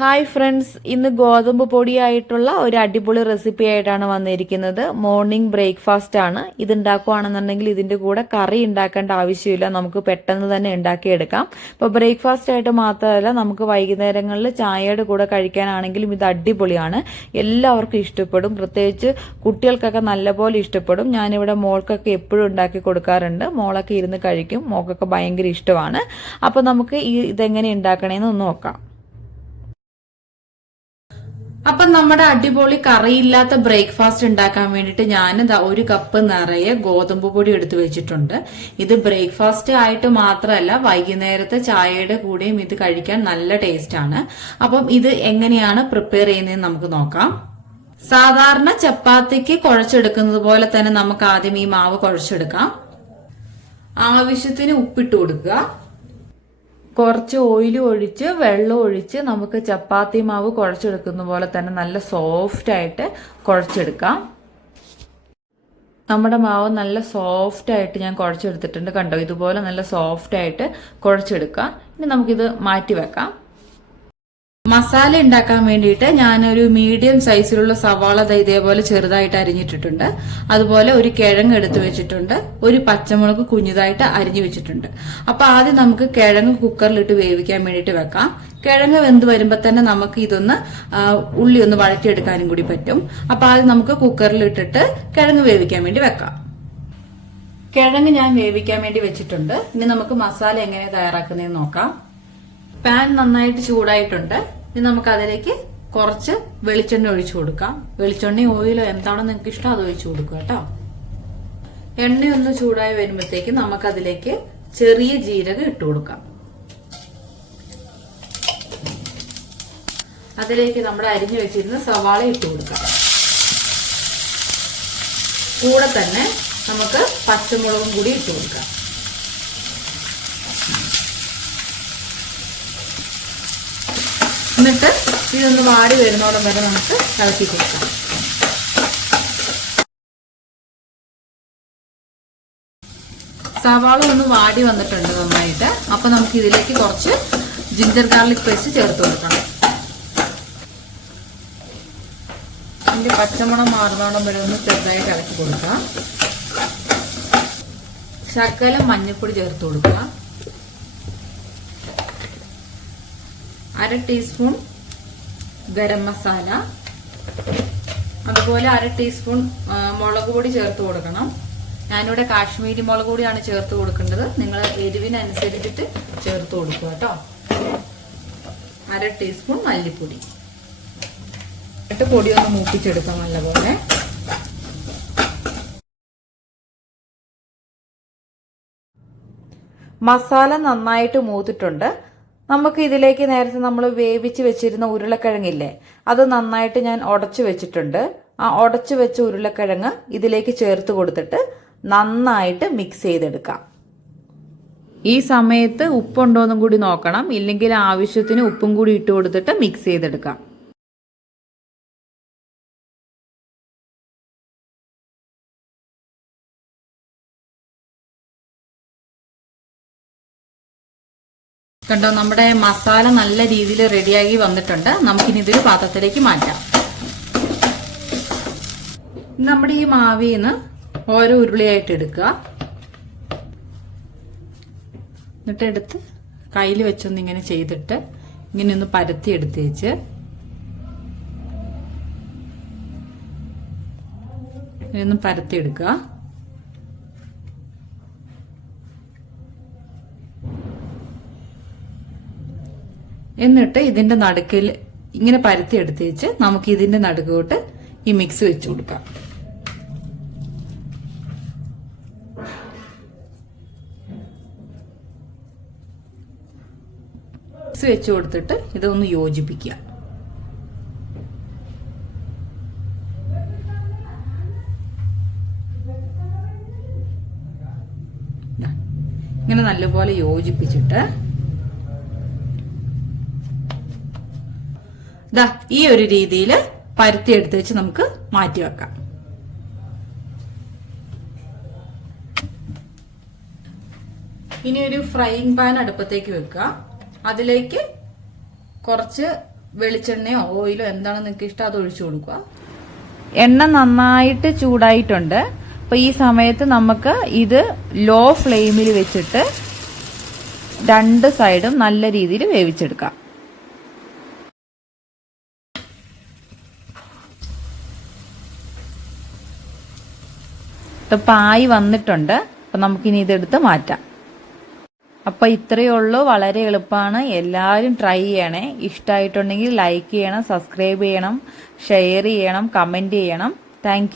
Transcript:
Hi friends, ഇന്ന് ഗോതമ്പ് പൊടിയായിട്ടുള്ള ഒരു അടിപൊളി റെസിപ്പി ആയിട്ടാണ് വന്നിരിക്കുന്നത്. മോർണിംഗ് ബ്രേക്ക്ഫാസ്റ്റ് ആണ്. ഇത് ഉണ്ടാക്കുകയാണെന്നുണ്ടെങ്കിൽ ഇതിന്റെ കൂടെ കറി ഉണ്ടാക്കേണ്ട ആവശ്യമില്ല, നമുക്ക് പെട്ടെന്ന് തന്നെ ഉണ്ടാക്കിയെടുക്കാം. ഇപ്പോൾ ബ്രേക്ക്ഫാസ്റ്റ് ആയിട്ട് മാത്രമല്ല, നമുക്ക് വൈകുന്നേരങ്ങളിൽ ചായയുടെ കൂടെ കഴിക്കാനാണെങ്കിലും ഇത് അടിപൊളിയാണ്. എല്ലാവർക്കും ഇഷ്ടപ്പെടും, പ്രത്യേകിച്ച് കുട്ടികൾക്കൊക്കെ നല്ലപോലെ ഇഷ്ടപ്പെടും. ഞാനിവിടെ മോൾക്കൊക്കെ എപ്പോഴും ഉണ്ടാക്കി കൊടുക്കാറുണ്ട്. മോളൊക്കെ ഇരുന്ന് കഴിക്കും, മോൾക്കൊക്കെ ഭയങ്കര ഇഷ്ടമാണ്. അപ്പോൾ നമുക്ക് ഇതെങ്ങനെ ഉണ്ടാക്കണേന്ന് ഒന്ന് നോക്കാം. അപ്പൊ നമ്മുടെ അടിപൊളി കറിയില്ലാത്ത ബ്രേക്ക്ഫാസ്റ്റ് ഉണ്ടാക്കാൻ വേണ്ടിയിട്ട് ഞാൻ ഒരു കപ്പ് നിറയെ ഗോതമ്പ് പൊടി എടുത്തു വെച്ചിട്ടുണ്ട്. ഇത് ബ്രേക്ക്ഫാസ്റ്റ് ആയിട്ട് മാത്രമല്ല, വൈകുന്നേരത്തെ ചായയുടെ കൂടെയും ഇത് കഴിക്കാൻ നല്ല ടേസ്റ്റ് ആണ്. അപ്പം ഇത് എങ്ങനെയാണ് പ്രിപ്പയർ ചെയ്യുന്നതെന്ന് നമുക്ക് നോക്കാം. സാധാരണ ചപ്പാത്തിക്ക് കുഴച്ചെടുക്കുന്നത് പോലെ തന്നെ നമുക്ക് ആദ്യം ഈ മാവ് കുഴച്ചെടുക്കാം. ആവശ്യത്തിന് ഉപ്പിട്ട് കൊടുക്കുക. കുറച്ച് ഓയിൽ ഒഴിച്ച് വെള്ളം ഒഴിച്ച് നമുക്ക് ചപ്പാത്തി മാവ് കുഴച്ചെടുക്കുന്ന പോലെ തന്നെ നല്ല സോഫ്റ്റ് ആയിട്ട് കുഴച്ചെടുക്കാം. നമ്മുടെ മാവ് നല്ല സോഫ്റ്റ് ആയിട്ട് ഞാൻ കുഴച്ചെടുത്തിട്ടുണ്ട്. കണ്ടോ, ഇതുപോലെ നല്ല സോഫ്റ്റ് ആയിട്ട് കുഴച്ചെടുക്കാം. ഇനി നമുക്കിത് മാറ്റി വെക്കാം. മസാല ഉണ്ടാക്കാൻ വേണ്ടിയിട്ട് ഞാനൊരു മീഡിയം സൈസിലുള്ള സവാള ഇതേപോലെ ചെറുതായിട്ട് അരിഞ്ഞിട്ടിട്ടുണ്ട്. അതുപോലെ ഒരു കിഴങ്ങ് എടുത്തു വെച്ചിട്ടുണ്ട്. ഒരു പച്ചമുളക് കുഞ്ഞിതായിട്ട് അരിഞ്ഞു വെച്ചിട്ടുണ്ട്. അപ്പൊ ആദ്യം നമുക്ക് കിഴങ്ങ് കുക്കറിലിട്ട് വേവിക്കാൻ വേണ്ടിയിട്ട് വെക്കാം. കിഴങ്ങ് വെന്ത് വരുമ്പോൾ തന്നെ നമുക്ക് ഇതൊന്ന് ഉള്ളി ഒന്ന് വഴറ്റിയെടുക്കാനും കൂടി പറ്റും. അപ്പൊ ആദ്യം നമുക്ക് കുക്കറിലിട്ടിട്ട് കിഴങ്ങ് വേവിക്കാൻ വേണ്ടി വെക്കാം. കിഴങ്ങ് ഞാൻ വേവിക്കാൻ വേണ്ടി വെച്ചിട്ടുണ്ട്. ഇനി നമുക്ക് മസാല എങ്ങനെ തയ്യാറാക്കുന്നതെന്ന് നോക്കാം. പാൻ നന്നായിട്ട് ചൂടായിട്ടുണ്ട്. ഇനി നമുക്ക് അതിലേക്ക് കുറച്ച് വെളിച്ചെണ്ണ ഒഴിച്ചു കൊടുക്കാം. വെളിച്ചെണ്ണ ഓയിലോ എന്താണോ നിങ്ങൾക്ക് ഇഷ്ടം അത് ഒഴിച്ചു കൊടുക്കുക കേട്ടോ. എണ്ണയൊന്ന് ചൂടായി വരുമ്പോഴത്തേക്ക് നമുക്ക് അതിലേക്ക് ചെറിയ ജീരകം ഇട്ട് കൊടുക്കാം. അതിലേക്ക് നമ്മുടെ അരിഞ്ഞു വെച്ചിരുന്ന സവാള ഇട്ട് കൊടുക്കാം. കൂടെ തന്നെ നമുക്ക് പച്ചമുളകും കൂടി ഇട്ട് കൊടുക്കാം. എന്നിട്ട് ഇതൊന്ന് വാടി വരുന്നോളം വരെ നമുക്ക് ഇളക്കി കൊടുക്കാം. സവാള ഒന്ന് വാടി വന്നിട്ടുണ്ട് നന്നായിട്ട്. അപ്പൊ നമുക്ക് ഇതിലേക്ക് കുറച്ച് ജിഞ്ചർ ഗാർലിക് പേസ്റ്റ് ചേർത്ത് കൊടുക്കണം. ഇതിന്റെ പച്ചമണം മാറുന്നോളം വരെ ഒന്ന് ചെറുതായിട്ട് ഇളക്കി കൊടുക്കാം. ശകലം മഞ്ഞൾപ്പൊടി ചേർത്ത് കൊടുക്കുക. 1/2 ടീസ്പൂൺ ഗരം മസാല, അതുപോലെ 1/2 ടീസ്പൂൺ മുളക് പൊടി ചേർത്ത് കൊടുക്കണം. ഞാനിവിടെ കാശ്മീരി മുളക് പൊടിയാണ് ചേർത്ത് കൊടുക്കേണ്ടത്. നിങ്ങൾ എരിവിനനുസരിച്ചിട്ട് ചേർത്ത് കൊടുക്കുക കേട്ടോ. 1/2 ടീസ്പൂൺ മല്ലിപ്പൊടി എന്നിട്ട് പൊടി ഒന്ന് മൂപ്പിച്ചെടുക്കാം നല്ലപോലെ. മസാല നന്നായിട്ട് മൂത്തിട്ടുണ്ട്. നമുക്ക് ഇതിലേക്ക് നേരത്തെ നമ്മൾ വേവിച്ച് വെച്ചിരുന്ന ഉരുളക്കിഴങ്ങില്ലേ, അത് നന്നായിട്ട് ഞാൻ ഉടച്ചു വെച്ചിട്ടുണ്ട്. ആ ഉടച്ചു വെച്ച ഉരുളക്കിഴങ്ങ് ഇതിലേക്ക് ചേർത്ത് കൊടുത്തിട്ട് നന്നായിട്ട് മിക്സ് ചെയ്തെടുക്കാം. ഈ സമയത്ത് ഉപ്പുണ്ടോന്നും കൂടി നോക്കണം, ഇല്ലെങ്കിൽ ആവശ്യത്തിന് ഉപ്പും കൂടി ഇട്ട് കൊടുത്തിട്ട് മിക്സ് ചെയ്തെടുക്കാം. കണ്ടോ, നമ്മുടെ മസാല നല്ല രീതിയിൽ റെഡിയാക്കി വന്നിട്ടുണ്ട്. നമുക്കിനി ഇതൊരു പാത്രത്തിലേക്ക് മാറ്റാം. നമ്മുടെ ഈ മാവിൽ നിന്ന് ഓരോ ഉരുളിയായിട്ട് എടുക്കുക. എന്നിട്ട് എടുത്ത് കയ്യിൽ വെച്ചൊന്ന് ഇങ്ങനെ ചെയ്തിട്ട് ഇങ്ങനെ ഒന്ന് പരത്തി എടുത്തേച്ച് ഇങ്ങനെ പരത്തി എടുക്കുക. എന്നിട്ട് ഇതിന്റെ നടുക്കിൽ ഇങ്ങനെ പരത്തി എടുത്തേച്ച് നമുക്ക് ഇതിന്റെ നടുക്കോട്ട് ഈ മിക്സ് വെച്ചു കൊടുക്കാം. മിക്സ് വെച്ചു കൊടുത്തിട്ട് ഇതൊന്ന് യോജിപ്പിക്കുക. ഇങ്ങനെ നല്ലപോലെ യോജിപ്പിച്ചിട്ട് ഈ ഒരു രീതിയിൽ പരത്തി എടുത്ത് വെച്ച് നമുക്ക് മാറ്റി വെക്കാം. ഇനി ഒരു ഫ്രൈയിങ് പാൻ അടുപ്പത്തേക്ക് വെക്കുക. അതിലേക്ക് കുറച്ച് വെളിച്ചെണ്ണയോ ഓയിലോ എന്താണ് നിങ്ങൾക്ക് ഇഷ്ടം അത് ഒഴിച്ചു കൊടുക്കുക. എണ്ണ നന്നായിട്ട് ചൂടായിട്ടുണ്ട്. അപ്പൊ ഈ സമയത്ത് നമുക്ക് ഇത് ലോ ഫ്ലെയിമിൽ വെച്ചിട്ട് രണ്ട് സൈഡും നല്ല രീതിയിൽ വേവിച്ചെടുക്കാം. പായി വന്നിട്ടുണ്ട്. അപ്പൊ നമുക്കിനി ഇതെടുത്ത് മാറ്റാം. അപ്പൊ ഇത്രയേ ഉള്ളൂ, വളരെ എളുപ്പമാണ്. എല്ലാവരും ട്രൈ ചെയ്യണേ. ഇഷ്ടമായിട്ടുണ്ടെങ്കിൽ ലൈക്ക് ചെയ്യണം, സബ്സ്ക്രൈബ് ചെയ്യണം, ഷെയർ ചെയ്യണം, കമന്റ് ചെയ്യണം. താങ്ക്